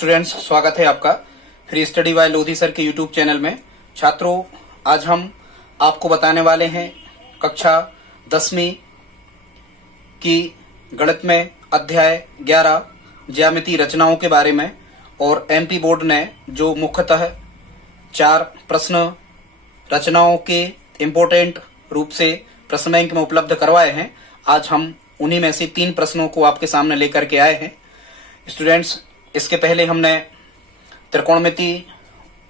Students, स्वागत है आपका free study bye Lodhi sir के यूट्यूब चैनल में। छात्रों, आज हम आपको बताने वाले हैं कक्षा 10वीं की गणित में अध्याय 11 ज्यामिति रचनाओं के बारे में। और एमपी बोर्ड ने जो मुख्यतः 4 प्रश्न रचनाओं के इम्पोर्टेंट रूप से प्रश्न बैंक में उपलब्ध करवाए हैं, आज हम उन्हीं में से 3 प्रश्नों को आपके सामने लेकर के आए हैं। स्टूडेंट्स, इसके पहले हमने त्रिकोणमिति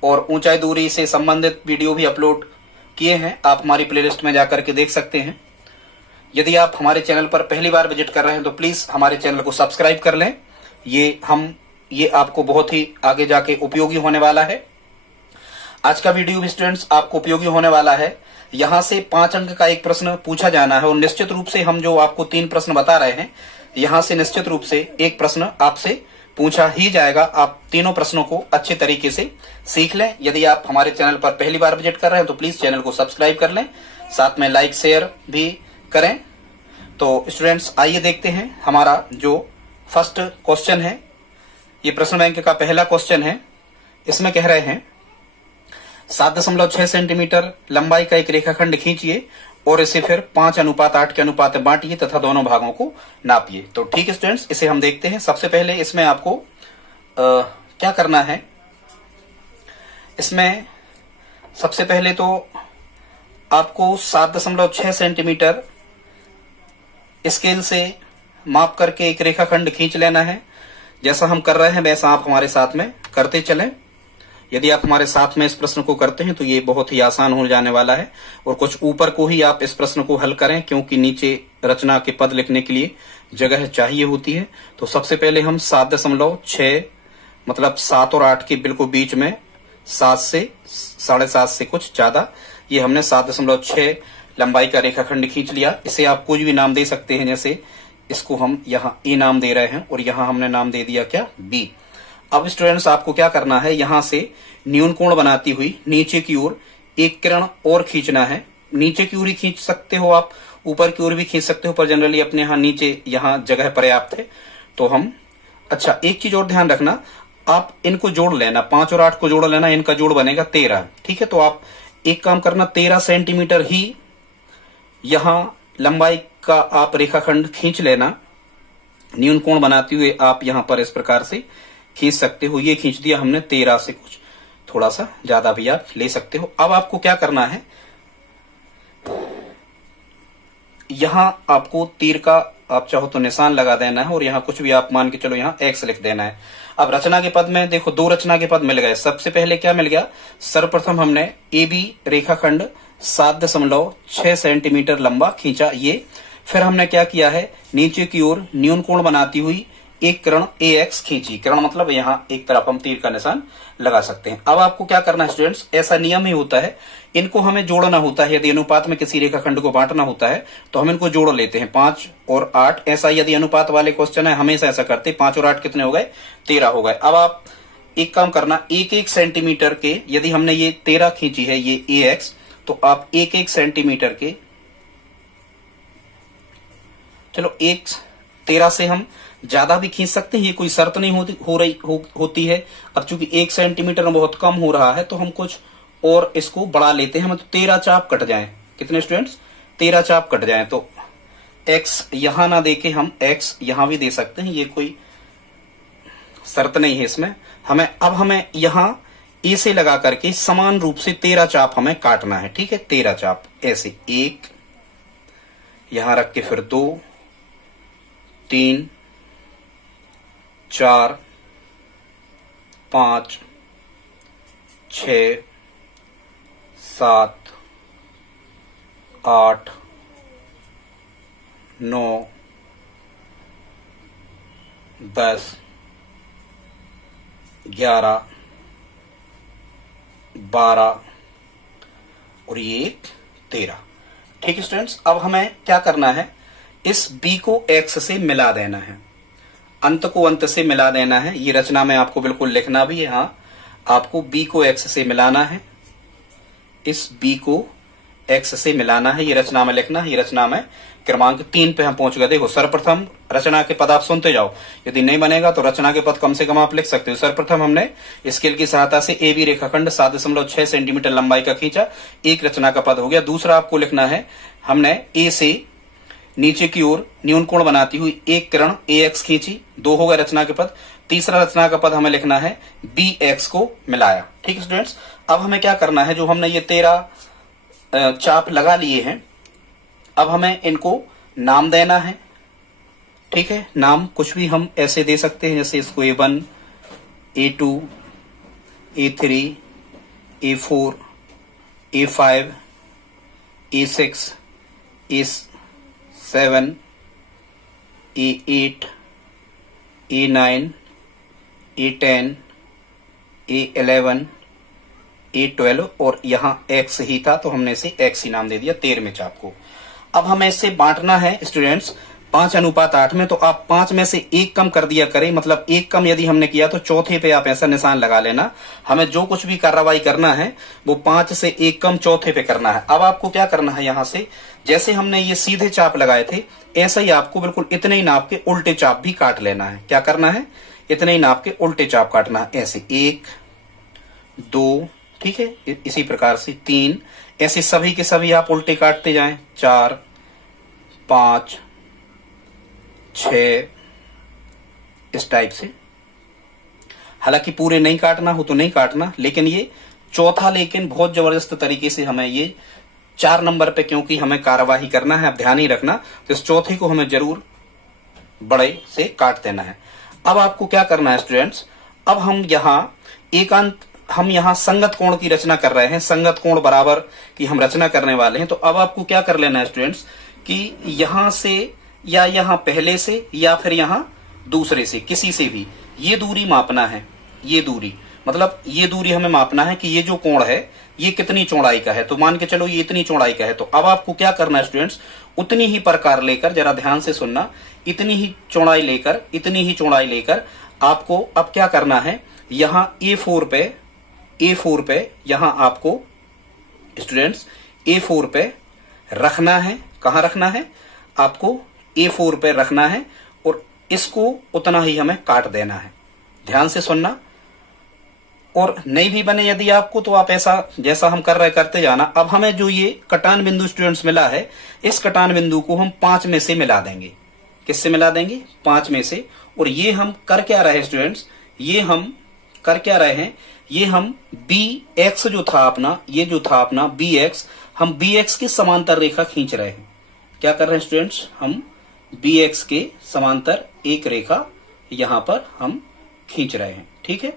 और ऊंचाई दूरी से संबंधित वीडियो भी अपलोड किए हैं, आप हमारी प्लेलिस्ट में जाकर के देख सकते हैं। यदि आप हमारे चैनल पर पहली बार विजिट कर रहे हैं तो प्लीज हमारे चैनल को सब्सक्राइब कर लें। ये आपको बहुत ही आगे जाके उपयोगी होने वाला है। आज का वीडियो भी स्टूडेंट्स आपको उपयोगी होने वाला है। यहां से 5 अंक का एक प्रश्न पूछा जाना है और निश्चित रूप से हम जो आपको 3 प्रश्न बता रहे हैं, यहां से निश्चित रूप से एक प्रश्न आपसे पूछा ही जाएगा। आप तीनों प्रश्नों को अच्छे तरीके से सीख लें। यदि आप हमारे चैनल पर पहली बार विजिट कर रहे हैं तो प्लीज चैनल को सब्सक्राइब कर लें, साथ में लाइक शेयर भी करें। तो स्टूडेंट्स, आइए देखते हैं हमारा जो फर्स्ट क्वेश्चन है। ये प्रश्न बैंक का पहला क्वेश्चन है। इसमें कह रहे हैं 7.6 सेंटीमीटर लंबाई का एक रेखाखंड खींचिए और इसे फिर 5:8 के अनुपात में बांटिए तथा दोनों भागों को नापिए। तो ठीक है स्टूडेंट्स, इसे हम देखते हैं। सबसे पहले इसमें आपको क्या करना है। इसमें सबसे पहले तो आपको 7.6 सेंटीमीटर स्केल से माप करके एक रेखाखंड खींच लेना है। जैसा हम कर रहे हैं वैसा आप हमारे साथ में करते चलें। यदि आप हमारे साथ में इस प्रश्न को करते हैं तो ये बहुत ही आसान हो जाने वाला है। और कुछ ऊपर को ही आप इस प्रश्न को हल करें, क्योंकि नीचे रचना के पद लिखने के लिए जगह चाहिए होती है। तो सबसे पहले हम 7.6 मतलब 7 और 8 के बिल्कुल बीच में 7 से 7.5 से कुछ ज्यादा, ये हमने 7.6 लंबाई का रेखाखंड खींच लिया। इसे आप कुछ भी नाम दे सकते हैं, जैसे इसको हम यहाँ ए नाम दे रहे हैं और यहाँ हमने नाम दे दिया क्या, बी। अब स्टूडेंट्स, आपको क्या करना है, यहां से न्यून कोण बनाती हुई नीचे की ओर एक किरण और खींचना है। नीचे की ओर ही खींच सकते हो आप, ऊपर की ओर भी खींच सकते हो, पर जनरली अपने यहाँ नीचे यहाँ जगह पर्याप्त है। तो हम एक चीज और ध्यान रखना, आप इनको जोड़ लेना, 5 और 8 को जोड़ लेना, इनका जोड़ बनेगा 13। ठीक है, तो आप एक काम करना, 13 सेंटीमीटर ही यहां लंबाई का आप रेखाखंड खींच लेना। न्यून कोण बनाते हुए आप यहां पर इस प्रकार से खींच सकते हो। ये खींच दिया हमने 13 से कुछ थोड़ा सा ज्यादा भी आप ले सकते हो। अब आपको क्या करना है, यहां आपको तीर का आप चाहो तो निशान लगा देना है और यहां कुछ भी आप मान के चलो, यहां एक्स लिख देना है। अब रचना के पद में देखो 2 रचना के पद मिल गए। सबसे पहले क्या मिल गया, सर्वप्रथम हमने ए बी रेखाखंड 7.6 सेंटीमीटर लंबा खींचा ये। फिर हमने क्या किया है, नीचे की ओर न्यून कोण बनाती हुई एक किरण ए एक्स खींची। किरण मतलब यहाँ एक तरफ हम तीर का निशान लगा सकते हैं। अब आपको क्या करना है स्टूडेंट्स, ऐसा नियम ही होता है, इनको हमें जोड़ना होता है। यदि अनुपात में किसी रेखाखंड को बांटना होता है तो हम इनको जोड़ लेते हैं, 5 और 8। ऐसा यदि अनुपात वाले क्वेश्चन है हमेशा ऐसा करते, 5 और 8 कितने हो गए, 13 हो गए। अब आप एक काम करना, 1-1 सेंटीमीटर के, यदि हमने ये 13 खींची है ये ए एक्स, तो आप 1-1 सेंटीमीटर के, चलो 13 से हम ज्यादा भी खींच सकते हैं, ये कोई शर्त नहीं होती है। अब चूंकि 1 सेंटीमीटर में बहुत कम हो रहा है तो हम कुछ और इसको बढ़ा लेते हैं। हम तो 13 चाप कट जाएं, कितने स्टूडेंट्स, 13 चाप कट जाएं। तो x यहां ना देके हम x यहां भी दे सकते हैं, ये कोई शर्त नहीं है इसमें। हमें यहां ए से लगा करके समान रूप से 13 चाप हमें काटना है। ठीक है, 13 चाप ऐसे, 1 यहां रख के, फिर 2 3 4 5 6 7 8 9 10 11 12 और ये 13। ठीक है स्टूडेंट्स, अब हमें क्या करना है, इस b को x से मिला देना है, अंत को अंत से मिला देना है। ये रचना में आपको बिल्कुल लिखना भी है। हाँ, आपको b को x से मिलाना है, इस b को x से मिलाना है, ये रचना में लिखना है। ये रचना में क्रमांक 3 पे हम पहुंच गए। देखो सर्वप्रथम रचना के पद आप सुनते जाओ, यदि नहीं बनेगा तो रचना के पद कम से कम आप लिख सकते हो। सर्वप्रथम हमने स्केल की सहायता से AB रेखाखंड 7.6 सेंटीमीटर लंबाई का खींचा, एक रचना का पद हो गया। दूसरा आपको लिखना है, हमने A से नीचे की ओर न्यून कोण बनाती हुई एक किरण AX खींची, 2 हो गए रचना के पद। तीसरा रचना का पद हमें लिखना है BX को मिलाया। ठीक है स्टूडेंट्स, अब हमें क्या करना है, जो हमने ये 13 चाप लगा लिए हैं, अब हमें इनको नाम देना है। ठीक है, नाम कुछ भी हम ऐसे दे सकते हैं, जैसे इसको A1, A2, A3, A4, A5, A6, A7, A8, A9, A10, A11, A12 और यहाँ X ही था तो हमने इसे X ही नाम दे दिया 13वें चाप को। अब हमें इसे बांटना है स्टूडेंट्स 5:8 में, तो आप 5 में से 1 कम कर दिया करें, मतलब 1 कम यदि हमने किया तो चौथे पे आप ऐसा निशान लगा लेना। हमें जो कुछ भी कार्रवाई करना है वो 5 से 1 कम चौथे पे करना है। अब आपको क्या करना है, यहां से जैसे हमने ये सीधे चाप लगाए थे ऐसे ही आपको बिल्कुल इतने ही नाप के उल्टे चाप भी काट लेना है। क्या करना है, इतने ही नाप के उल्टे चाप काटना है, ऐसे 1, 2, ठीक है, इसी प्रकार से 3, ऐसे सभी के सभी आप उल्टे काटते जाएं, 4, 5, 6, इस टाइप से। हालांकि पूरे नहीं काटना हो तो नहीं काटना, लेकिन ये चौथा लेकिन बहुत जबरदस्त तरीके से हमें ये 4 नंबर पे क्योंकि हमें कार्यवाही करना है, अब ध्यान ही रखना, तो इस चौथे को हमें जरूर बड़े से काट देना है। अब आपको क्या करना है स्टूडेंट्स, अब हम यहाँ संगत कोण की रचना कर रहे हैं, संगत कोण बराबर की हम रचना करने वाले हैं। तो अब आपको क्या कर लेना है स्टूडेंट्स कि यहां से या यहां पहले से या फिर यहां दूसरे से, किसी से भी ये दूरी मापना है। ये दूरी मतलब ये दूरी हमें मापना है कि ये जो कोण है ये कितनी चौड़ाई का है। तो मान के चलो ये इतनी चौड़ाई का है, तो अब आपको क्या करना है स्टूडेंट्स, उतनी ही प्रकार लेकर, जरा ध्यान से सुनना, इतनी ही चौड़ाई लेकर आपको अब क्या करना है, यहां A4 पे यहां आपको स्टूडेंट्स A4 पे रखना है। कहां रखना है, आपको A4 पे रखना है और इसको उतना ही हमें काट देना है। ध्यान से सुनना, और नहीं भी बने यदि आपको तो आप ऐसा जैसा हम कर रहे करते जाना। अब हमें जो ये कटान बिंदु स्टूडेंट्स मिला है, इस कटान बिंदु को हम 5 में से मिला देंगे। किससे मिला देंगे, 5 में से। और ये हम कर क्या रहे स्टूडेंट्स, ये हम कर क्या रहे हैं, ये हम BX जो था अपना, ये जो था अपना BX, हम BX के समांतर रेखा खींच रहे हैं। क्या कर रहे हैं स्टूडेंट्स, हम BX के समांतर एक रेखा यहां पर हम खींच रहे हैं। ठीक है,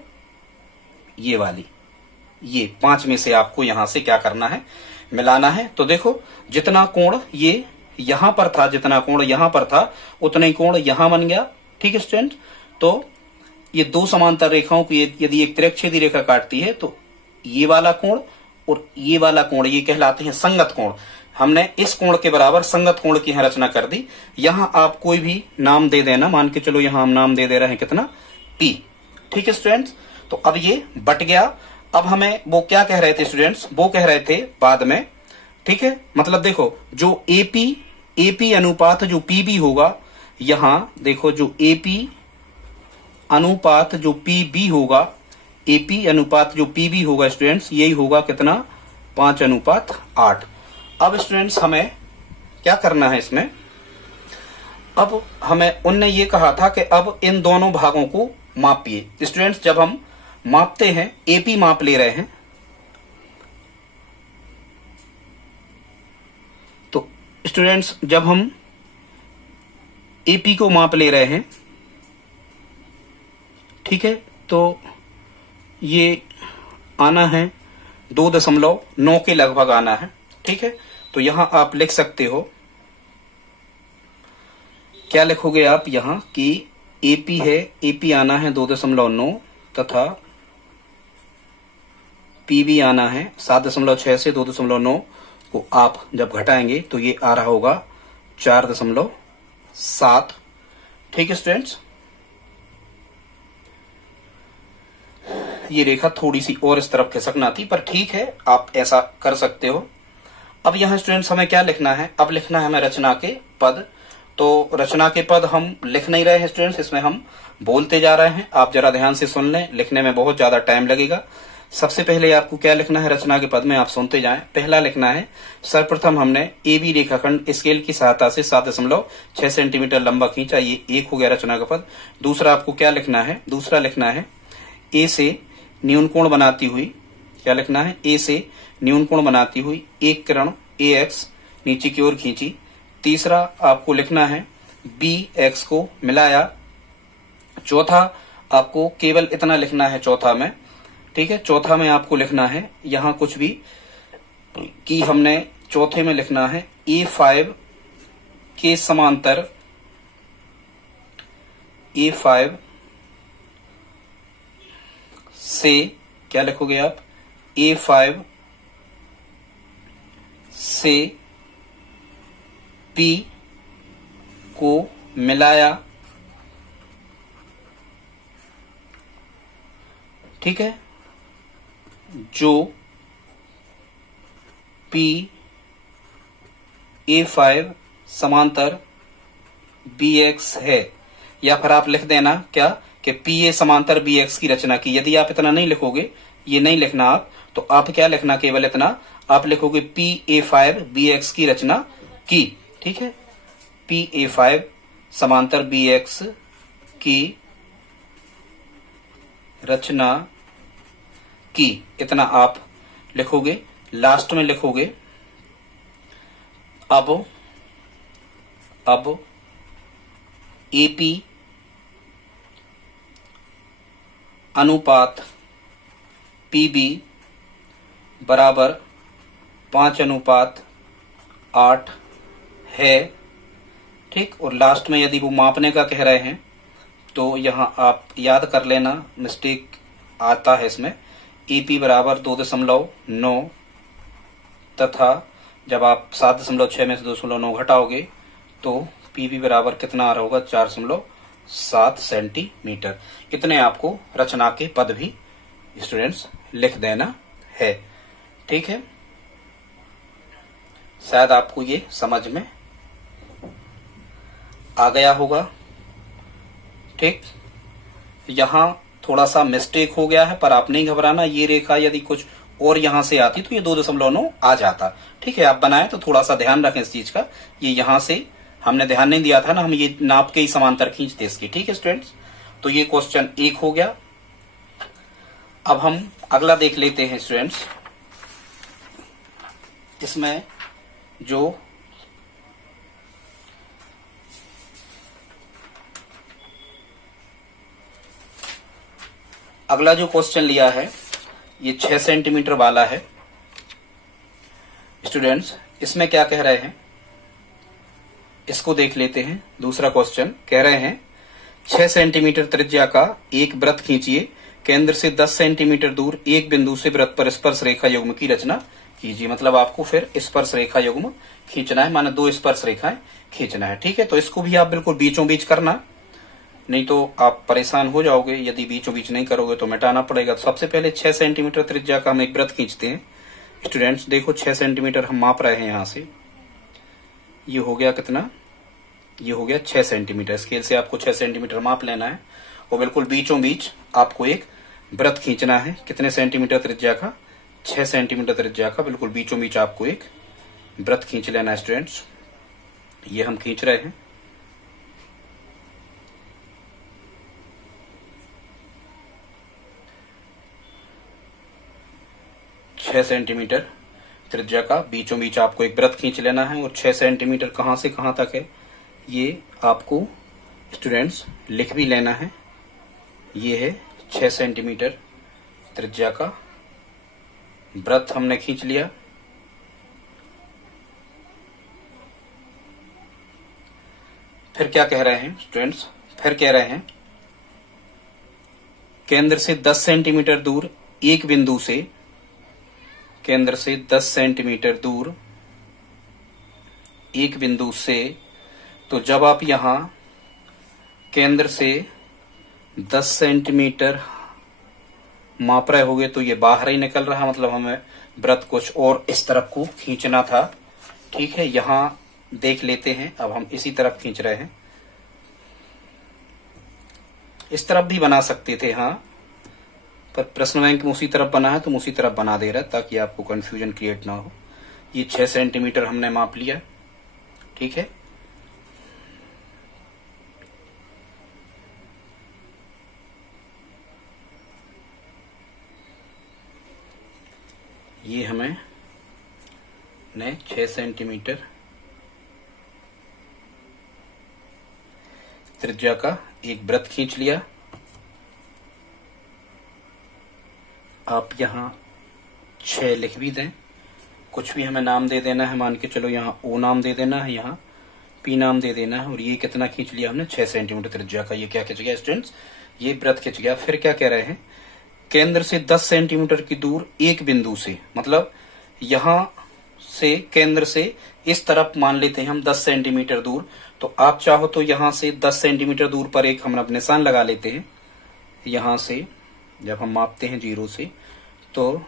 ये वाली, ये 5 में से आपको यहां से क्या करना है, मिलाना है। तो देखो जितना कोण ये यहां पर था, जितना कोण यहां पर था उतना ही कोण यहां बन गया। ठीक है स्टूडेंट, तो ये 2 समांतर रेखाओं की यदि एक तिरछेदी रेखा काटती है तो ये वाला कोण और ये वाला कोण ये कहलाते हैं संगत कोण। हमने इस कोण के बराबर संगत कोण की यहां रचना कर दी। यहां आप कोई भी नाम दे देना, मान के चलो यहां हम नाम दे रहे हैं कितना, P। ठीक है स्टूडेंट्स, तो अब ये बट गया। अब हमें वो क्या कह रहे थे स्टूडेंट्स, वो कह रहे थे बाद में, ठीक है, मतलब देखो जो AP अनुपात जो PB होगा, यहां देखो जो AP अनुपात जो PB होगा, AP अनुपात जो PB होगा स्टूडेंट्स, यही होगा कितना, 5:8। अब स्टूडेंट्स हमें क्या करना है इसमें, अब हमें उनने ये कहा था कि अब इन दोनों भागों को मापिए। स्टूडेंट्स जब हम मापते हैं, AP माप ले रहे हैं, तो स्टूडेंट्स जब हम AP को माप ले रहे हैं, ठीक है, तो ये आना है 2.9 के लगभग आना है। ठीक है, तो यहां आप लिख सकते हो, क्या लिखोगे आप यहां कि AP है, AP आना है 2.9 तथा PB आना है 7.6 से 2.9 को आप जब घटाएंगे तो ये आ रहा होगा 4.7। ठीक है स्टूडेंट्स, ये रेखा थोड़ी सी और इस तरफ खिसकना थी, पर ठीक है आप ऐसा कर सकते हो। अब यहाँ स्टूडेंट्स हमें क्या लिखना है, अब लिखना है हमें रचना के पद। तो रचना के पद हम लिख नहीं रहे हैं स्टूडेंट्स, इसमें हम बोलते जा रहे हैं। आप जरा ध्यान से सुन लें, लिखने में बहुत ज्यादा टाइम लगेगा। सबसे पहले आपको क्या लिखना है रचना के पद में, आप सुनते जाएं। पहला लिखना है, सर्वप्रथम हमने ए बी रेखाखंड स्केल की सहायता से 7.6 सेंटीमीटर लंबा खींचा, ये एक हो गया रचना का पद। दूसरा आपको क्या लिखना है, दूसरा लिखना है ए से न्यून कोण बनाती हुई, क्या लिखना है, ए से न्यून कोण बनाती हुई एक किरण ए एक्स नीचे की ओर खींची। तीसरा आपको लिखना है बी एक्स को मिलाया। चौथा आपको केवल इतना लिखना है चौथा में, ठीक है, चौथा में आपको लिखना है यहां कुछ भी कि हमने चौथे में लिखना है A5 के समांतर, A5 से क्या लिखोगे आप, A5 से P को मिलाया, ठीक है, जो A5 समांतर BX है। या फिर आप लिख देना क्या कि PA समांतर BX की रचना की। यदि आप इतना नहीं लिखोगे, ये नहीं लिखना आप, तो आप क्या लिखना, केवल इतना आप लिखोगे PA5 BX की रचना की, ठीक है, PA5 समांतर BX की रचना की, इतना आप लिखोगे। लास्ट में लिखोगे अब AP अनुपात PB बराबर 5:8 है, ठीक। और लास्ट में यदि वो मापने का कह रहे हैं तो यहां आप याद कर लेना, मिस्टेक आता है इसमें, EP बराबर 2.9 तथा जब आप 7.6 में से 2.9 घटाओगे तो PB बराबर कितना आ रहा होगा, 4.7 सेंटीमीटर। इतने आपको रचना के पद भी स्टूडेंट्स लिख देना है, ठीक है। शायद आपको ये समझ में आ गया होगा, ठीक। यहां थोड़ा सा मिस्टेक हो गया है, पर आप नहीं घबराना। ये रेखा यदि कुछ और यहां से आती तो ये 2.9 आ जाता, ठीक है। आप बनाए तो थोड़ा सा ध्यान रखें इस चीज का, ये यहां से हमने ध्यान नहीं दिया था ना, हम ये नाप के ही समांतर खींचते इसकी, ठीक है स्टूडेंट्स। तो ये क्वेश्चन 1 हो गया। अब हम अगला देख लेते हैं स्टूडेंट्स। इसमें जो अगला जो क्वेश्चन लिया है ये 6 सेंटीमीटर वाला है स्टूडेंट्स। इसमें क्या कह रहे हैं, इसको देख लेते हैं। दूसरा क्वेश्चन कह रहे हैं 6 सेंटीमीटर त्रिज्या का एक वृत्त खींचिए, केंद्र से 10 सेंटीमीटर दूर एक बिंदु से वृत्त पर स्पर्श रेखा युग्म की रचना कीजिए। मतलब आपको फिर स्पर्श रेखा युग्म खींचना है, माने 2 स्पर्श रेखाएं खींचना है, ठीक है। तो इसको भी आप बिल्कुल बीचों बीच करना, नहीं तो आप परेशान हो जाओगे। यदि बीचों बीच नहीं करोगे तो मिटाना पड़ेगा। तो सबसे पहले 6 सेंटीमीटर त्रिज्या का हम एक वृत्त खींचते हैं स्टूडेंट्स। देखो 6 सेंटीमीटर हम माप रहे हैं यहां से, ये हो गया कितना, ये हो गया 6 सेंटीमीटर। स्केल से आपको 6 सेंटीमीटर माप लेना है और बिल्कुल बीचों बीच आपको एक वृत्त खींचना है। कितने सेंटीमीटर त्रिज्या का, 6 सेंटीमीटर त्रिज्या का, बिल्कुल बीचों बीच आपको एक वृत्त खींच लेना है स्टूडेंट्स। ये हम खींच रहे हैं। छह सेंटीमीटर त्रिज्या का बीचों बीच आपको एक वृत्त खींच लेना है। और 6 सेंटीमीटर कहां से कहां तक है ये आपको स्टूडेंट्स लिख भी लेना है। ये है 6 सेंटीमीटर त्रिज्या का वृत्त हमने खींच लिया। फिर क्या कह रहे हैं स्टूडेंट्स, फिर कह रहे हैं केंद्र से 10 सेंटीमीटर दूर एक बिंदु से, केंद्र से 10 सेंटीमीटर दूर एक बिंदु से, तो जब आप यहां केंद्र से 10 सेंटीमीटर माप रहे होगे तो ये बाहर ही निकल रहा, मतलब हमें वृत्त कुछ और इस तरफ को खींचना था। ठीक है, यहाँ देख लेते हैं, अब हम इसी तरफ खींच रहे हैं। इस तरफ भी बना सकते थे हाँ, पर प्रश्न बैंक में उसी तरफ बना है तो हम उसी तरफ बना दे रहे हैं ताकि आपको कंफ्यूजन क्रिएट ना हो। ये 6 सेंटीमीटर हमने माप लिया। ठीक है, ये हमें ने 6 सेंटीमीटर त्रिज्या का एक वृत्त खींच लिया। आप यहाँ 6 लिख भी दें, कुछ भी हमें नाम दे देना है, मान के चलो यहाँ O नाम दे देना है, यहाँ P नाम दे देना है। और ये कितना खींच लिया हमने, 6 सेंटीमीटर त्रिज्या का ये क्या खींच गया स्टूडेंट्स, ये वृत्त खींच गया। फिर क्या कह रहे हैं, केंद्र से 10 सेंटीमीटर की दूर एक बिंदु से, मतलब यहाँ से केंद्र से इस तरफ मान लेते हैं हम 10 सेंटीमीटर दूर, तो आप चाहो तो यहाँ से 10 सेंटीमीटर दूर पर एक हम अपने निशान लगा लेते हैं। यहाँ से जब हम मापते हैं 0 से तो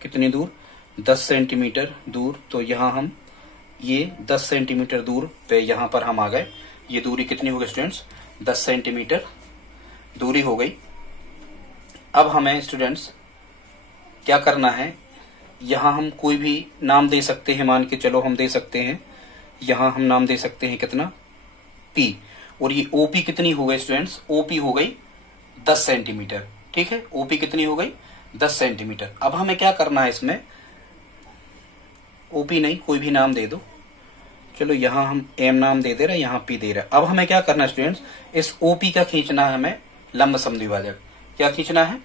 कितनी दूर, 10 सेंटीमीटर दूर, तो यहाँ हम ये 10 सेंटीमीटर दूर पे यहाँ पर हम आ गए। ये दूरी कितनी हो गई स्टूडेंट्स, 10 सेंटीमीटर दूरी हो गई। अब हमें स्टूडेंट्स क्या करना है, यहाँ हम कोई भी नाम दे सकते हैं, मान के चलो हम दे सकते हैं, यहाँ हम नाम दे सकते हैं कितना, P। और ये OP कितनी हो गई स्टूडेंट्स, OP हो गई 10 सेंटीमीटर। ठीक है, OP कितनी हो गई, 10 सेंटीमीटर। अब हमें क्या करना है, इसमें OP नहीं कोई भी नाम दे दो, चलो यहाँ हम M नाम दे रहे हैं, यहाँ P दे रहे हैं। अब हमें क्या करना है स्टूडेंट्स, इस OP का खींचना है हमें लंब समद्विभाजक। क्या खींचना है,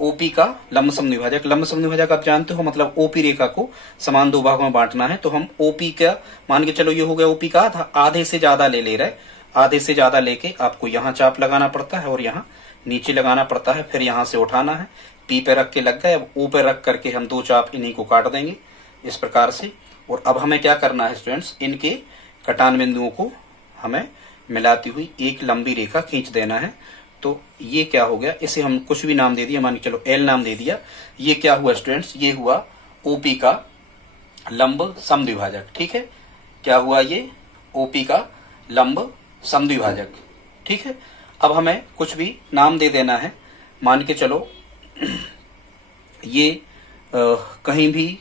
OP का लंब समद्विभाजक। लंब समद्विभाजक आप जानते हो, मतलब OP रेखा को समान दो भागों में बांटना है। तो हम OP का मान के चलो, ये हो गया OP का आधे से ज्यादा ले रहे, आधे से ज्यादा लेके आपको यहाँ चाप लगाना पड़ता है और यहाँ नीचे लगाना पड़ता है, फिर यहाँ से उठाना है। P पे रख के लग गए, अब O पे रख करके हम 2 चाप इन्हीं को काट देंगे इस प्रकार से। और अब हमें क्या करना है स्टूडेंट्स, इनके कटान बिंदुओं को हमें मिलाती हुई एक लंबी रेखा खींच देना है। तो ये क्या हो गया, इसे हम कुछ भी नाम दे दिया, मान के चलो L नाम दे दिया। ये क्या हुआ स्टूडेंट्स, ये हुआ OP का लंब समद्विभाजक। ठीक है, क्या हुआ, ये OP का लंब समद्विभाजक। ठीक है, अब हमें कुछ भी नाम दे देना है, मान के चलो ये कहीं भी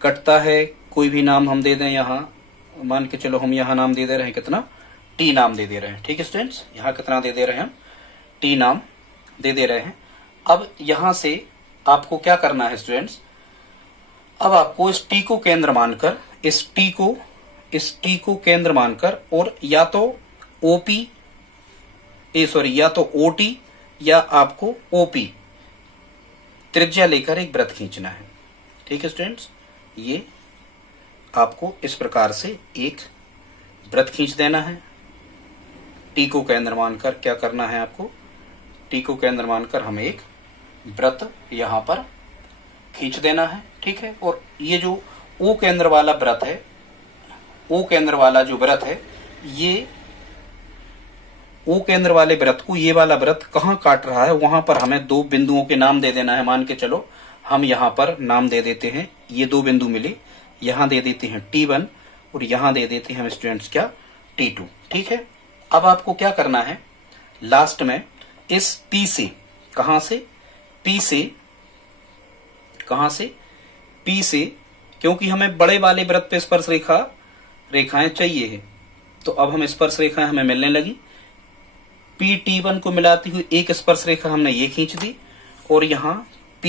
कटता है, कोई भी नाम हम दे दें। यहाँ मान के चलो हम यहाँ नाम दे रहे हैं कितना, T नाम दे रहे हैं। ठीक है स्टूडेंट्स, यहाँ कितना दे रहे हैं हम, T नाम दे रहे हैं। अब यहाँ से आपको क्या करना है स्टूडेंट्स, अब आपको इस T को केंद्र मानकर, इस T को केंद्र मानकर, और या तो या तो OT या आपको OP त्रिज्या लेकर एक वृत्त खींचना है। ठीक है स्टूडेंट्स, ये आपको इस प्रकार से एक वृत्त खींच देना है। T को केंद्र मानकर क्या करना है आपको, T को केंद्र मानकर हमें एक वृत्त यहाँ पर खींच देना है। ठीक है, और ये जो O केंद्र वाला वृत्त है, O केंद्र वाला जो वृत्त है, ये O केंद्र वाले वृत्त को ये वाला वृत्त कहाँ काट रहा है, वहां पर हमें 2 बिंदुओं के नाम दे देना है। मान के चलो हम यहाँ पर नाम दे देते हैं, ये 2 बिंदु मिले, यहाँ दे देते हैं T1 और यहाँ दे देते हैं हम स्टूडेंट्स क्या, T2। ठीक है, अब आपको क्या करना है, लास्ट में इस P से, कहां से, P से, क्योंकि हमें बड़े वाले वृत्त पे स्पर्श रेखाएं चाहिए है, तो अब हम स्पर्श रेखाएं हमें मिलने लगी। T1 को मिलाती हुई एक स्पर्श रेखा हमने ये खींच दी, और यहाँ P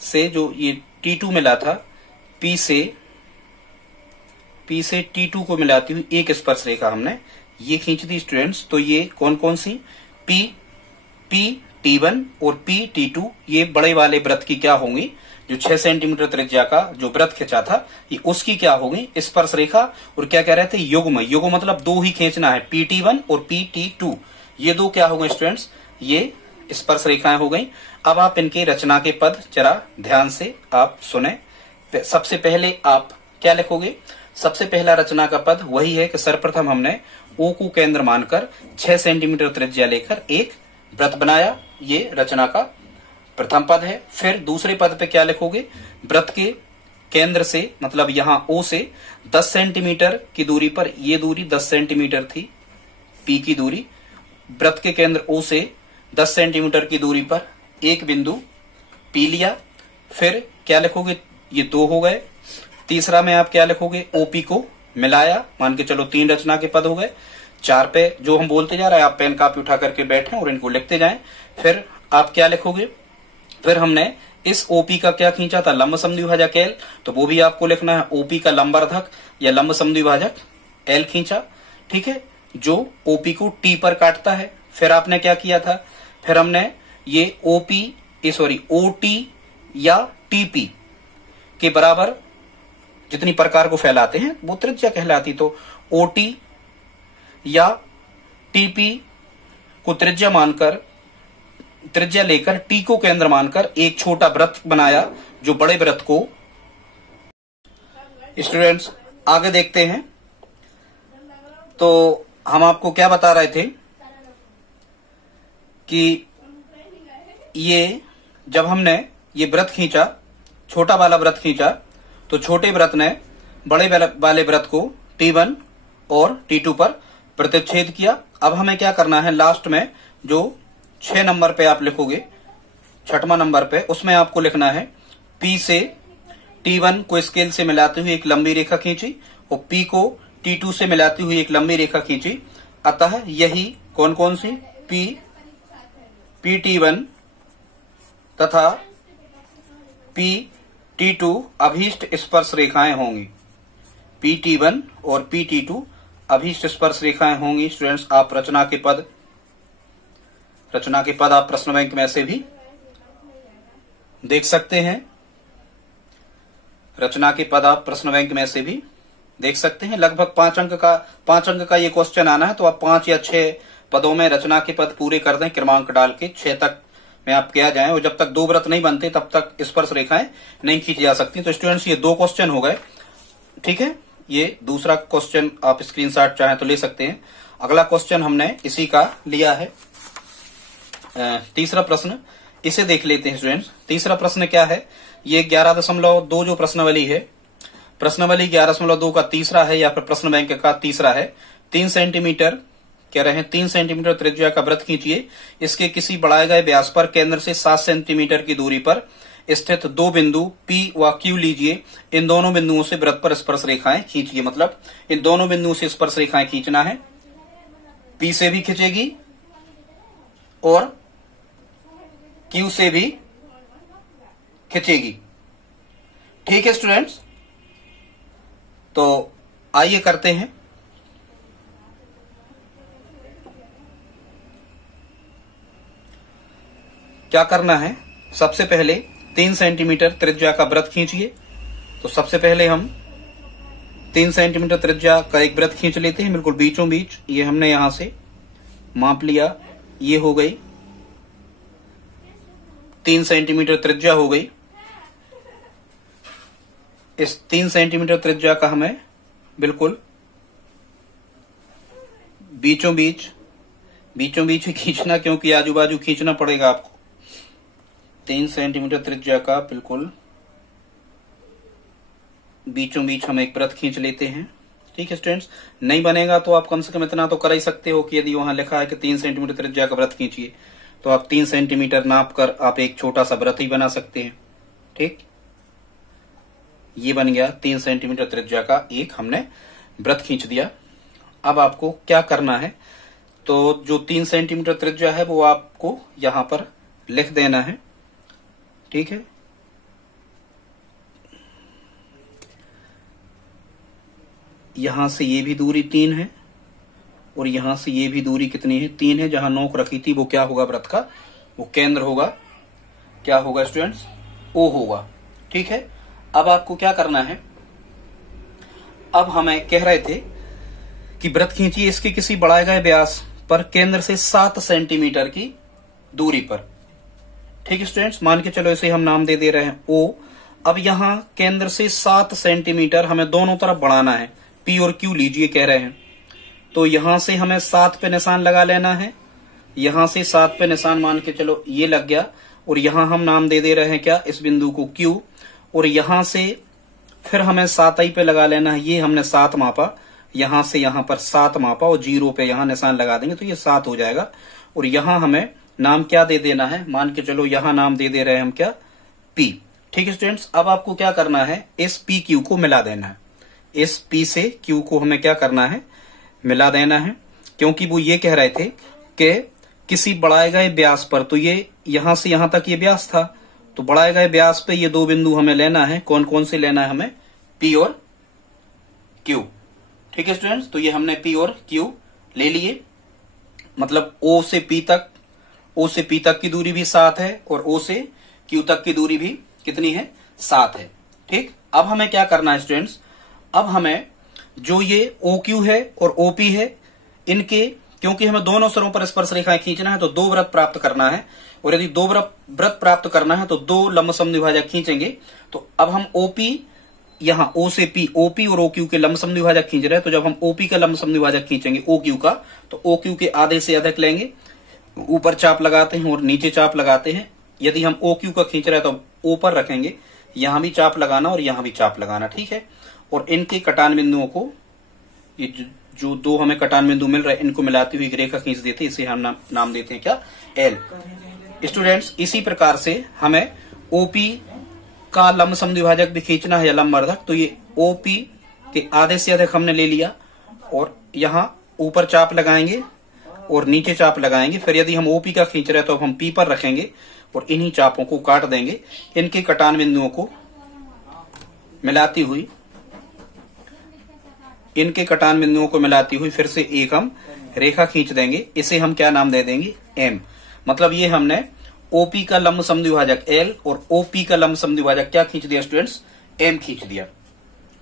से जो ये T2 मिला था, P से T2 को मिलाती हुई एक स्पर्श रेखा हमने ये खींच दी स्टूडेंट्स। तो ये कौन कौन सी, T1 और T2, ये बड़े वाले वृत्त की क्या होंगी, जो 6 सेंटीमीटर त्रिज्या का जो वृत्त खींचा था, ये उसकी क्या होगी, स्पर्श रेखा। और क्या कह रहे थे, युग्म मतलब 2 ही खींचना है, PT1 और PT2, ये 2 क्या हो गए स्टूडेंट्स, ये स्पर्श रेखाएं हो गई। अब आप इनके रचना के पद जरा ध्यान से आप सुने। सबसे पहले आप क्या लिखोगे, सबसे पहला रचना का पद वही है कि सर्वप्रथम हमने ओ को केंद्र मानकर 6 सेंटीमीटर त्रिज्या लेकर एक वृत्त बनाया। ये रचना का प्रथम पद है। फिर दूसरे पद पे क्या लिखोगे, वृत्त के केंद्र से मतलब यहां ओ से 10 सेंटीमीटर की दूरी पर, ये दूरी 10 सेंटीमीटर थी पी की दूरी, वृत्त के केंद्र ओ से 10 सेंटीमीटर की दूरी पर एक बिंदु पी लिया। फिर क्या लिखोगे, ये 2 हो गए। तीसरा में आप क्या लिखोगे, ओपी को मिलाया, मान के चलो 3 रचना के पद हो गए। 4 पे जो हम बोलते जा रहे हैं आप पेन कापी उठा करके बैठे और इनको लिखते जाएं। फिर आप क्या लिखोगे, फिर हमने इस ओपी का क्या खींचा था, लंब समद्विभाजक एल, तो वो भी आपको लिखना है। ओपी का लंबवर्धक या लंब समद्विभाजक एल खींचा, ठीक है, जो ओपी को टी पर काटता है। फिर आपने क्या किया था, फिर हमने ये ओटी या टीपी के बराबर जितनी प्रकार को फैलाते हैं वो त्रिज्या कहलाती। तो ओटी या टीपी को त्रिज्या लेकर टी को केंद्र मानकर एक छोटा वृत्त बनाया, जो बड़े वृत्त को। स्टूडेंट्स आगे देखते हैं। तो हम आपको क्या बता रहे थे कि ये जब हमने ये वृत्त खींचा, छोटा वाला वृत्त खींचा, तो छोटे वृत्त ने बड़े वाले वृत्त को T1 और T2 पर प्रतिच्छेद किया। अब हमें क्या करना है, लास्ट में जो 6 नंबर पे आप लिखोगे, 6वां नंबर पे, उसमें आपको लिखना है P से T1 को स्केल से मिलाते हुए एक लंबी रेखा खींची और P को T2 से मिलाती हुई एक लंबी रेखा खींची। अतः यही कौन कौन सी PT1 तथा PT2 अभीष्ट स्पर्श रेखाएं होंगी। PT1 और PT2 अभीष्ट स्पर्श रेखाएं होंगी। स्टूडेंट्स आप रचना के पद आप प्रश्न बैंक में से भी देख सकते हैं। रचना के पद आप प्रश्न बैंक में से भी देख सकते हैं। लगभग 5 अंक का ये क्वेश्चन आना है, तो आप 5 या 6 पदों में रचना के पद पूरे कर दें, क्रमांक डाल के 6 तक में आप क्या जाएं, और जब तक 2 वृत्त नहीं बनते तब तक स्पर्श रेखाएं नहीं खींची जा सकती। तो स्टूडेंट्स ये 2 क्वेश्चन हो गए, ठीक है। ये दूसरा क्वेश्चन आप स्क्रीनशॉट चाहें तो ले सकते हैं। अगला क्वेश्चन हमने इसी का लिया है, तीसरा प्रश्न, इसे देख लेते हैं स्टूडेंट्स। तीसरा प्रश्न क्या है, ये 11.2 जो प्रश्नावली है, प्रश्नावली 11.2 का तीसरा है या फिर प्रश्न बैंक का तीसरा है। 3 सेंटीमीटर कह रहे हैं, 3 सेंटीमीटर त्रिज्या का वृत्त खींचिए। इसके किसी बढ़ाए गए व्यास पर केंद्र से 7 सेंटीमीटर की दूरी पर स्थित 2 बिंदु P व Q लीजिए। इन दोनों बिंदुओं से वृत्त पर स्पर्श रेखाएं खींचिए। मतलब इन दोनों बिंदुओं से स्पर्श रेखाएं खींचना है। P से भी खींचेगी और Q से भी खींचेगी, ठीक है स्टूडेंट्स। तो आइए करते हैं। क्या करना है, सबसे पहले 3 सेंटीमीटर त्रिज्या का वृत्त खींचिए। तो सबसे पहले हम 3 सेंटीमीटर त्रिज्या का एक वृत्त खींच लेते हैं, बिल्कुल बीचों बीच। ये हमने यहां से माप लिया, ये हो गई 3 सेंटीमीटर त्रिज्या हो गई। इस 3 सेंटीमीटर त्रिज्या का हमें बिल्कुल बीचों बीच ही खींचना, क्योंकि आजू बाजू खींचना पड़ेगा आपको। 3 सेंटीमीटर त्रिज्या का बिल्कुल बीचों बीच हम एक वृत्त खींच लेते हैं, ठीक है स्टूडेंट्स। नहीं बनेगा तो आप कम से कम इतना तो कर ही सकते हो कि यदि वहां लिखा है कि 3 सेंटीमीटर त्रिज्या का वृत्त खींचिए, तो आप 3 सेंटीमीटर नाप कर आप एक छोटा सा वृत्त ही बना सकते हैं, ठीक। ये बन गया 3 सेंटीमीटर त्रिज्या का एक हमने वृत्त खींच दिया। अब आपको क्या करना है, तो जो 3 सेंटीमीटर त्रिज्या है वो आपको यहां पर लिख देना है, ठीक है। यहां से ये भी दूरी 3 है और यहां से ये भी दूरी कितनी है, 3 है। जहां नोक रखी थी वो क्या होगा वृत्त का, वो केंद्र होगा। क्या होगा स्टूडेंट्स, O होगा, ठीक है। अब आपको क्या करना है, अब हमें कह रहे थे कि वृत्त खींचिए, इसके किसी बढ़ाए गए व्यास पर केंद्र से 7 सेंटीमीटर की दूरी पर, ठीक है स्टूडेंट्स। मान के चलो इसे हम नाम दे रहे हैं O। अब यहाँ केंद्र से 7 सेंटीमीटर हमें दोनों तरफ बढ़ाना है। P और Q लीजिए कह रहे हैं, तो यहां से हमें 7 पे निशान लगा लेना है। यहां से 7 पे निशान मान के चलो, ये लग गया। और यहां हम नाम दे रहे हैं क्या, इस बिंदु को Q। और यहां से फिर हमें 7 पे लगा लेना है। ये हमने 7 मापा, यहां से यहां पर 7 मापा और 0 पे यहां निशान लगा देंगे तो ये 7 हो जाएगा। और यहां हमें नाम क्या दे देना है, मान के चलो यहां नाम दे रहे हैं हम क्या, P। ठीक है स्टूडेंट्स, अब आपको क्या करना है, इस P Q को मिला देना है। इस P से Q को हमें क्या करना है, मिला देना है। क्योंकि वो ये कह रहे थे कि किसी बढ़ाए गए व्यास पर, तो ये यहां से यहां तक ये व्यास था, तो बढ़ाए गए व्यास पे ये 2 बिंदु हमें लेना है। कौन कौन से लेना है हमें, P और Q। ठीक है स्टूडेंट्स, तो ये हमने P और Q ले लिए। मतलब O से P तक, O से P तक की दूरी भी 7 है और O से Q तक की दूरी भी कितनी है, 7 है। ठीक, अब हमें क्या करना है स्टूडेंट्स, अब हमें जो ये OQ है और OP है, इनके, क्योंकि हमें दोनों सिरों पर स्पर्श रेखाएं खींचना है तो 2 वृत्त प्राप्त करना है। और यदि 2 वृत्त प्राप्त करना है तो 2 लंब समद्विभाजक खींचेंगे। तो अब हम OP, यहाँ O से P, OP और OQ के लंब समद्विभाजक खींच रहे हैं, तो जब हम OP का लंब समद्विभाजक खींचेंगे OQ का, तो OQ के आधे से अधिक लेंगे, ऊपर चाप लगाते हैं और नीचे चाप लगाते हैं। यदि हम OQ का खींच रहे हैं तो ऊपर रखेंगे, यहां भी चाप लगाना और यहां भी चाप लगाना। ठीक है, और इनके कटान बिंदुओं को, ये जो 2 हमें कटान बिंदु मिल रहे हैं, इनको मिलाती हुई एक रेखा खींच देते हैं। इसे हम नाम देते हैं क्या, L। स्टूडेंट्स, इसी प्रकार से हमें OP का लंब समद्विभाजक भी खींचना है या लंबवर्धक, तो ये OP के आधे से अधिक हमने ले लिया और यहाँ ऊपर चाप लगाएंगे और नीचे चाप लगाएंगे। फिर यदि हम OP का खींच रहे हैं तो हम P पर रखेंगे और इन्हीं चापों को काट देंगे। इनके कटान बिंदुओं को मिलाती हुई, इनके कटान बिंदुओं को मिलाती हुई फिर से एक हम रेखा खींच देंगे। इसे हम क्या नाम दे देंगे, M। मतलब ये हमने OP का लंब समद्विभाजक L और OP का लंब समद्विभाजक क्या खींच दिया स्टूडेंट्स, M खींच दिया।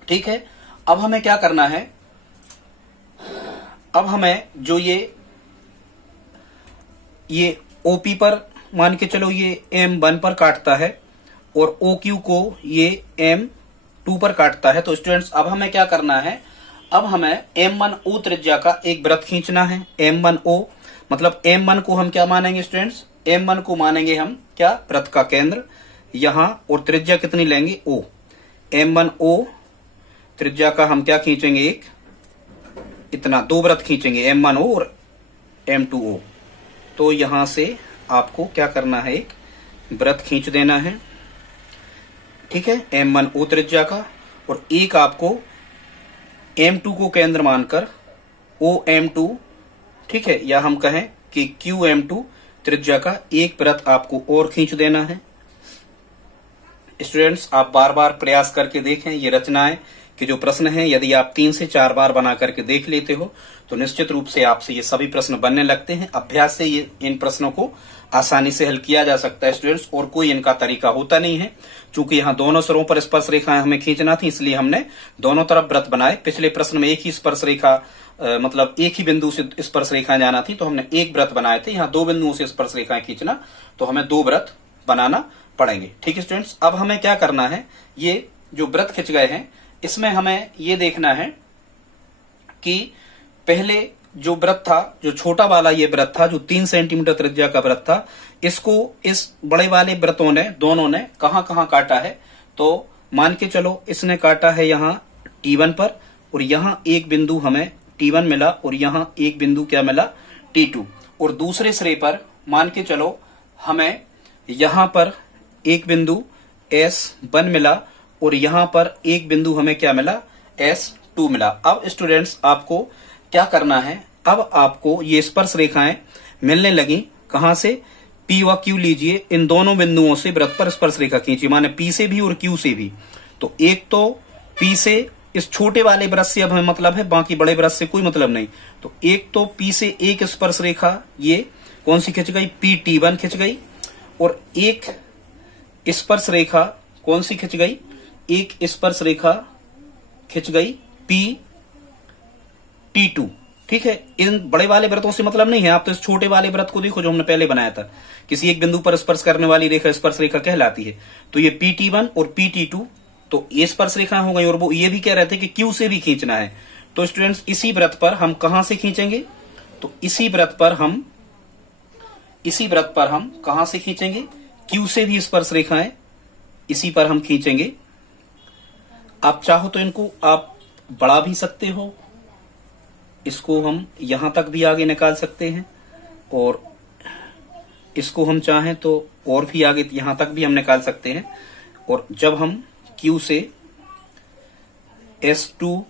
ठीक है, अब हमें क्या करना है, अब हमें जो ये OP पर मान के चलो ये M1 पर काटता है और OQ को ये M2 पर काटता है। तो स्टूडेंट्स, अब हमें क्या करना है, अब हमें M1O त्रिज्या का एक वृत्त खींचना है। M1O मतलब M1 को हम क्या मानेंगे स्टूडेंट्स, M1 को मानेंगे हम क्या, वृत्त का केंद्र यहां, और त्रिज्या कितनी लेंगे, O। M1O त्रिज्या का हम क्या खींचेंगे, एक इतना 2 वृत्त खींचेंगे, M1O और M2O। तो यहां से आपको क्या करना है, एक वृत्त खींच देना है। ठीक है, M1O त्रिज्या का, और एक आपको M2 को केंद्र मानकर OM2, ठीक है, या हम कहें कि QM2 त्रिज्या का एक वृत्त आपको और खींच देना है। स्टूडेंट्स, आप बार बार प्रयास करके देखें ये रचनाएं कि जो प्रश्न है, यदि आप 3 से 4 बार बना करके देख लेते हो तो निश्चित रूप से आपसे ये सभी प्रश्न बनने लगते हैं। अभ्यास से ये इन प्रश्नों को आसानी से हल किया जा सकता है स्टूडेंट्स, और कोई इनका तरीका होता नहीं है। चूंकि यहाँ दोनों सिरों पर स्पर्श रेखाएं हमें खींचना थी, इसलिए हमने दोनों तरफ वृत्त बनाए। पिछले प्रश्न में एक ही स्पर्श रेखा, मतलब एक ही बिंदु से स्पर्श रेखाएं जाना थी, तो हमने एक वृत्त बनाए थे। यहाँ 2 बिंदुओं से स्पर्श रेखाएं खींचना, तो हमें 2 वृत्त बनाना पड़ेंगे। ठीक है स्टूडेंट्स, अब हमें क्या करना है, ये जो वृत्त खिंच गए हैं इसमें हमें ये देखना है कि पहले जो वृत्त था, जो छोटा वाला ये वृत्त था, जो 3 सेंटीमीटर त्रिज्या का वृत्त था, इसको इस बड़े वाले वृत्तों ने, दोनों ने कहां कहां काटा है। तो मान के चलो इसने काटा है यहाँ T1 पर, और यहाँ एक बिंदु हमें T1 मिला और यहाँ एक बिंदु क्या मिला, T2। और दूसरे सिरे पर मान के चलो हमें यहाँ पर एक बिंदु S1 मिला और यहाँ पर एक बिंदु हमें क्या मिला, S2 मिला। अब स्टूडेंट्स, आपको क्या करना है, अब आपको ये स्पर्श रेखाएं मिलने लगी कहां से, P व Q लीजिए, इन दोनों बिंदुओं से वृत्त पर स्पर्श रेखा खींची, माने P से भी और Q से भी। तो एक तो P से, इस छोटे वाले वृत्त से अब हमें मतलब है, बाकी बड़े वृत्त से कोई मतलब नहीं। तो एक तो P से एक स्पर्श रेखा, ये कौन सी खिंच गई, PT1 खिंच गई, और एक स्पर्श रेखा कौन सी खिंच गई, एक स्पर्श रेखा खिंच गई PT2। ठीक है, इन बड़े वाले वृत्तों से मतलब नहीं है। आप तो इस छोटे वाले वृत्त को देखो जो हमने पहले बनाया था, किसी एक बिंदु पर स्पर्श करने वाली रेखा स्पर्श रेखा कहलाती है। तो ये PT1 और PT2 तो ये स्पर्श रेखा हो गई, और वो ये भी कह रहे थे कि Q से भी खींचना है। तो स्टूडेंट्स इसी वृत्त पर हम कहां से खींचेंगे, तो इसी वृत्त पर हम कहां से खींचेंगे, Q से भी स्पर्श रेखाएं इसी पर हम खींचेंगे। आप चाहो तो इनको आप बढ़ा भी सकते हो, इसको हम यहां तक भी आगे निकाल सकते हैं, और इसको हम चाहें तो और भी आगे यहां तक भी हम निकाल सकते हैं। और जब हम Q से S2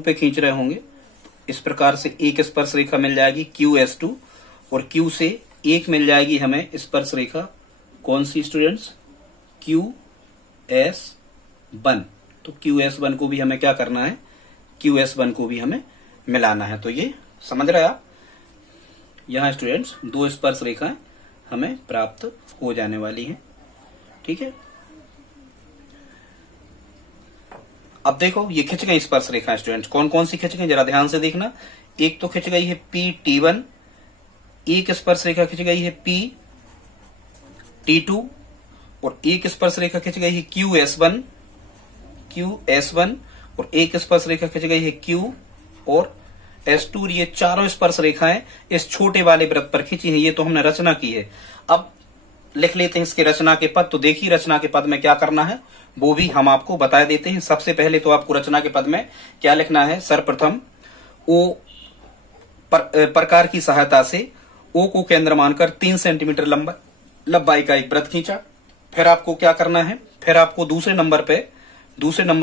पे खींच रहे होंगे, इस प्रकार से एक स्पर्श रेखा मिल जाएगी QS2, और Q से एक मिल जाएगी हमें स्पर्श रेखा कौन सी स्टूडेंट्स, QS1। तो QS1 को भी हमें क्या करना है, QS1 को भी हमें मिलाना है। तो ये समझ रहे आप, यहां स्टूडेंट्स दो स्पर्श रेखाएं हमें प्राप्त हो जाने वाली हैं। ठीक है, अब देखो ये खिंच गई स्पर्श रेखाएं स्टूडेंट्स, कौन कौन सी खिंच गई जरा ध्यान से देखना। एक तो खिंच गई है PT1, एक स्पर्श रेखा खिंच गई है PT2, और एक स्पर्श रेखा खिंच गई है QS1, और एक स्पर्श रेखा खिंच गई है Q और S2। ये चारों स्पर्श रेखाएं इस छोटे वाले वृत्त पर खिंची हैं। ये तो हमने रचना की है। अब लिख लेते हैं इसके रचना के पद। तो देखिए रचना के पद में क्या करना है वो भी हम आपको बता देते हैं। सबसे पहले तो आपको रचना के पद में क्या लिखना है, सर्वप्रथम O प्रकार की सहायता से O को केंद्र मानकर 3 सेंटीमीटर लंबाई का एक वृत्त खींचा। फिर आपको क्या करना है, फिर आपको दूसरे नंबर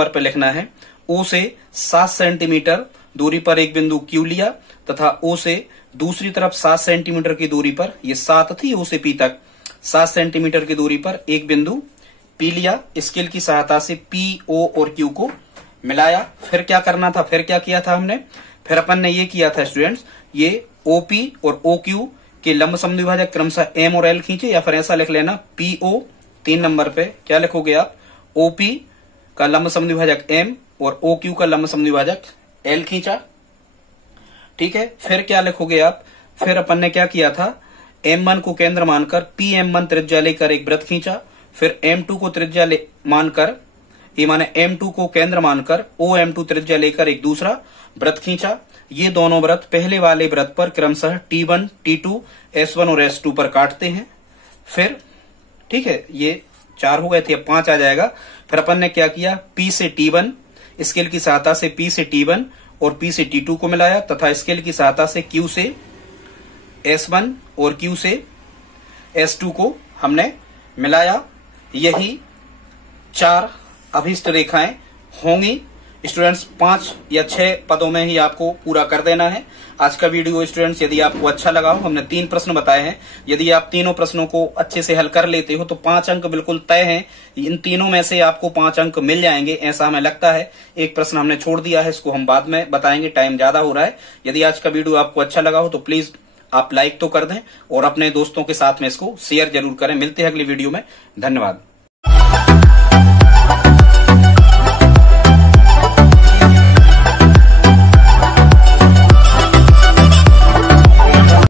पे लिखना है O से 7 सेंटीमीटर दूरी पर एक बिंदु Q लिया, तथा O से दूसरी तरफ 7 सेंटीमीटर की दूरी पर, ये 7 थी O से P तक, 7 सेंटीमीटर की दूरी पर एक बिंदु P लिया। स्केल की सहायता से P, O और Q को मिलाया। फिर क्या करना था, फिर क्या किया था हमने, फिर अपन ने ये किया था स्टूडेंट्स, ये OP और OQ के लंब समद्विभाजक क्रमशः M और L खींचे, या फिर ऐसा लिख लेना PO 3 नंबर पे क्या लिखोगे आप, OP का लंब समद्विभाजक M और OQ का लंब समद्विभाजक L खींचा। ठीक है, फिर क्या लिखोगे आप, फिर अपन ने क्या किया था, M1 को केंद्र मानकर PM1 त्रिज्या लेकर एक वृत्त खींचा। फिर M2 को त्रिज्या मानकर, ये माने M2 को केंद्र मानकर OM2 त्रिज्या लेकर एक दूसरा वृत्त खींचा। ये दोनों वृत्त पहले वाले वृत्त पर क्रमशः T1, T2, S1 और S2 पर काटते हैं। फिर ठीक है, ये 4 हो गए थे, अब 5 आ जाएगा। फिर अपन ने क्या किया, P से T1, स्केल की सहायता से P से T1 और P से T2 को मिलाया, तथा स्केल की सहायता से Q से S1 और Q से S2 को हमने मिलाया। यही 4 अभिष्ट रेखाएं होंगी स्टूडेंट्स। 5 या 6 पदों में ही आपको पूरा कर देना है आज का वीडियो स्टूडेंट्स। यदि आपको अच्छा लगा हो, हमने 3 प्रश्न बताए हैं, यदि आप तीनों प्रश्नों को अच्छे से हल कर लेते हो तो 5 अंक बिल्कुल तय हैं। इन तीनों में से आपको 5 अंक मिल जाएंगे ऐसा हमें लगता है। एक प्रश्न हमने छोड़ दिया है, इसको हम बाद में बताएंगे, टाइम ज्यादा हो रहा है। यदि आज का वीडियो आपको अच्छा लगा हो तो प्लीज आप लाइक तो कर दें और अपने दोस्तों के साथ में इसको शेयर जरूर करें। मिलते हैं अगली वीडियो में, धन्यवाद।